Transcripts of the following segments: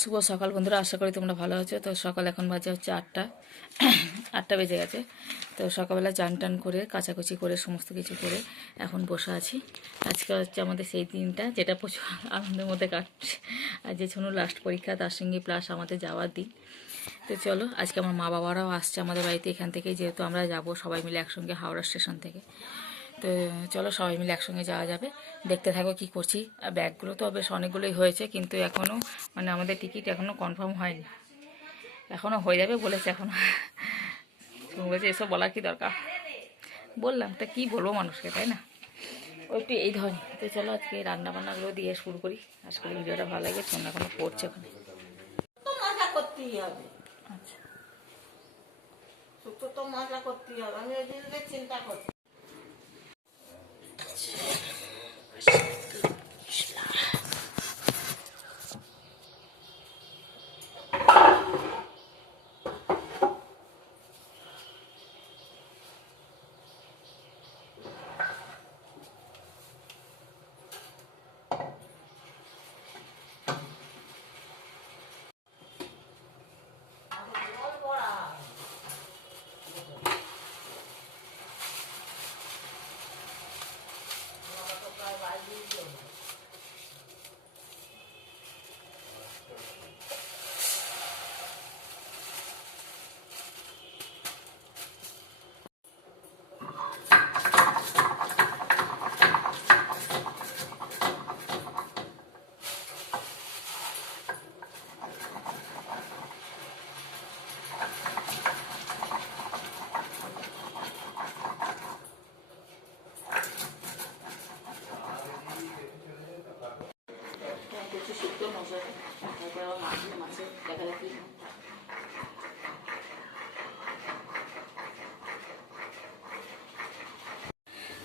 শুভ সকাল বন্ধুরা, আশা করি তোমরা ভালো আছো। তো সকাল এখন বাজে হচ্ছে 8টা বেজে গেছে। তো সকালবেলা চান টান করে কাচাকুচি করে সমস্ত কিছু করে এখন বসে আছি। আজকে হচ্ছে আমাদের সেই দিনটা যেটা প্রচুর আনন্দের মধ্যে কাটছে। আর যে ছোনো লাস্ট পরীক্ষা, তার সঙ্গে প্লাস আমাদের যাওয়ার দিন। তো চলো, আজকে আমার মা বাবারাও আসছে আমাদের বাড়িতে এখান থেকে, যেহেতু আমরা যাব সবাই মিলে একসঙ্গে হাওড়া স্টেশন থেকে। তো চলো সবাই মিলে একসঙ্গে যাওয়া যাবে। দেখতে থাকো কি করছি। আর ব্যাগগুলো তো বেশ অনেকগুলোই হয়েছে, কিন্তু এখনও মানে আমাদের টিকিট এখনও কনফার্ম হয়নি। এখনও হয়ে যাবে বলেছে। এখনও বলেছে এসব বলার কি দরকার, বললাম তা কী বলবো মানুষকে, তাই না? ওই একটু এই ধরনের। তো চলো আজকে রান্নাবান্নাগুলো দিয়ে শুরু করি। আজকে ভিডিওটা ভালো লাগে। তোমরা এখনো পড়ছে ওখানে। আচ্ছা, তো মজা করতেই হবে। আমি ওই জন্য চিন্তা করছি।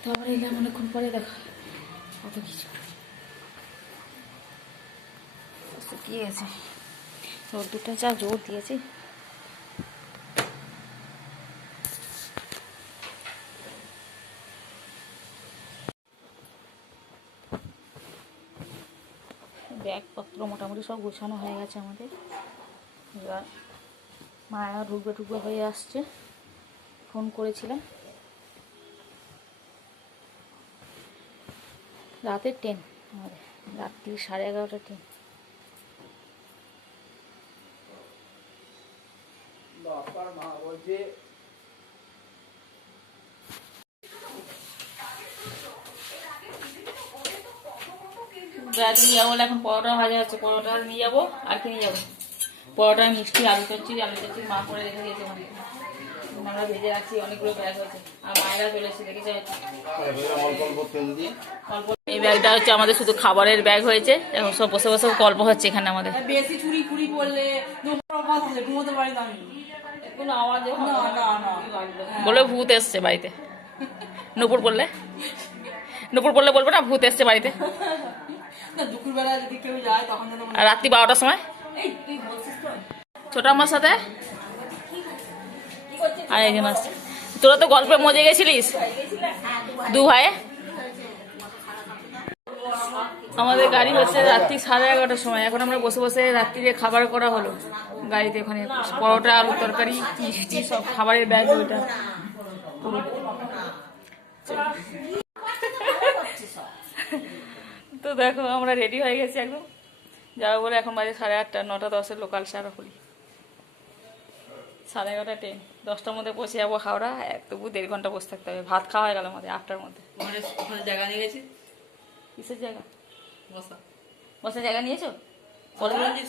তো আবার এলাম অনেকক্ষণ পরে। দেখো কত কিছু কি আছে। তোর দুটো যা জোর দিয়েছি। ব্যাগপত্র মোটামুটি সব গোছানো হয়ে গেছে আমাদের। এবার মায়া ঢুকবে হয়ে আসছে। ফোন করেছিলাম। রাতের ট্রেন আমাদের, রাত্রি 11:30 ট্রেন। বেড়াতে নিয়ে যাবো বলে এখন পরোটা ভাজা হচ্ছে। পরোটা নিয়ে যাবো। আর কি নিয়ে যাবো? পরোটা, মিষ্টি, আলু চচ্চড়ি মা করে রেখে দিয়েছে। আমরা ভেজে রাখছি। অনেকগুলো ব্যাগ হয়েছে। আর মায়েরা চলেছে, দেখেছে হয়তো। এই ব্যাগটা হচ্ছে আমাদের শুধু খাবারের ব্যাগ হয়েছে। এখন সব বসে বসে গল্প হচ্ছে এখানে আমাদের। বেশি চুরি ফুরি করলে ঘুমোতে পারি না আমি। কোনো আওয়াজ বলে ভূত এসছে বাড়িতে। নূপুর বললে বলবো না ভূত এসছে বাড়িতে। দুপুরবেলা যদি কেউ যায় তখন আর রাত্রি 12টার সময় ছোট আমার সাথে আর একজন আসছে। তোরা তো গল্পে মজে গেছিলিস দু ভাই। আমাদের গাড়ি হচ্ছে রাত্রি 11:30টার সময়। এখন আমরা বসে বসে রাত্রিরে খাবার করা হলো গাড়িতে। ওখানে পরোটা, আলুর তরকারি, মিষ্টি, সব খাবারের ব্যাগ ওইটা। তো দেখো আমরা রেডি হয়ে গেছি একদম যাবো বলে। এখন বাজে 8:30, 9:10 লোকাল সারাপুরি। 11:30 ট্রেন। 10টার মধ্যে পৌঁছে যাবো হাওড়া। তবু 1.5 ঘন্টা বসে থাকতে হবে। ভাত খাওয়া হয়ে গেল আমাদের 8টার মধ্যে। ওখানে জায়গা নিয়ে গেছি। কিসের জায়গা? বসার জায়গা নিয়েছো?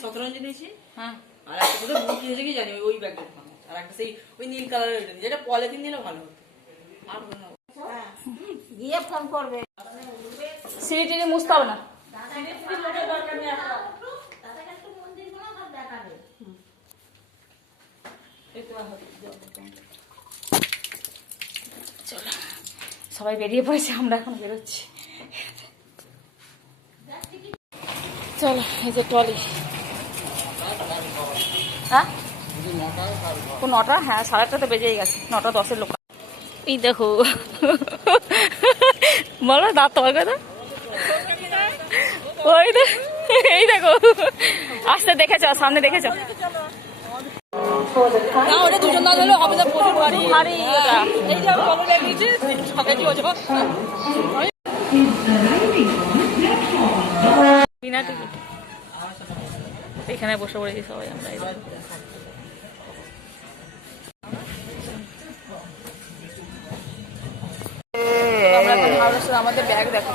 শতরঞ্জি নিয়েছি। হ্যাঁ। আর একটা কোথাও বুক নিয়েছে কি জানি, ওই ব্যাগটা। আর একটা সেই ওই নীল কালারের, যেটা পলিথিন দিলে ভালো হতো। আর গিয়ে ফোন করবে। সিঁড়ি টিড়ি মুছতে হবে না। চলো সবাই বেরিয়ে পড়েছে, আমরা এখন বেরোচ্ছি। চলো এই যে ট্রলি। হ্যাঁ 9টা, হ্যাঁ 8:30 তো বেজেই গেছে। 9:10 লোক। এই দেখো বলো দাঁত তোমার কথা। ওই তো, এই দেখো আস্তে দেখেছ, সামনে দেখেছ। না ওটা দুজন না হলেও হবে না, প্রচুর ভারী ভারী ওটা। এই যে আমি বলো লাগিয়েছি সকালে ওজন বিনা টিকিট এখানে বসে পড়েছি সবাই আমরা। এবার আমরা এখন হাওড়া স্টেশন, আমাদের ব্যাগ দেখো,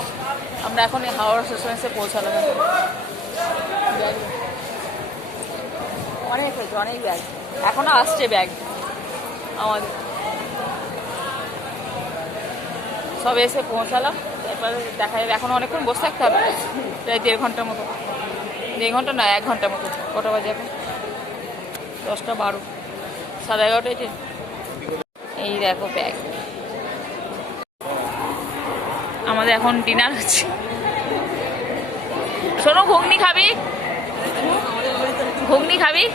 আমরা এখন এই হাওড়া স্টেশনে এসে পৌঁছালাম। ব্যাগ অনেক হয়েছে, অনেক ব্যাগ, এখনো আসছে ব্যাগ আমাদের। সব এসে পৌঁছালাম, এরপরে দেখা যাবে। এখন অনেকক্ষণ বসে থাকতে হবে, প্রায় 1.5 ঘন্টার মতো। 1.5 ঘন্টা না, 1 ঘন্টার মতো। কটা বাজে এখন? 10টা 12, 11:30 যে। এই দেখো ব্যাগ। আমাদের এখন ডিনার হচ্ছে। শোনো, ঘুগনি খাবি? ঘুগনি খাবি?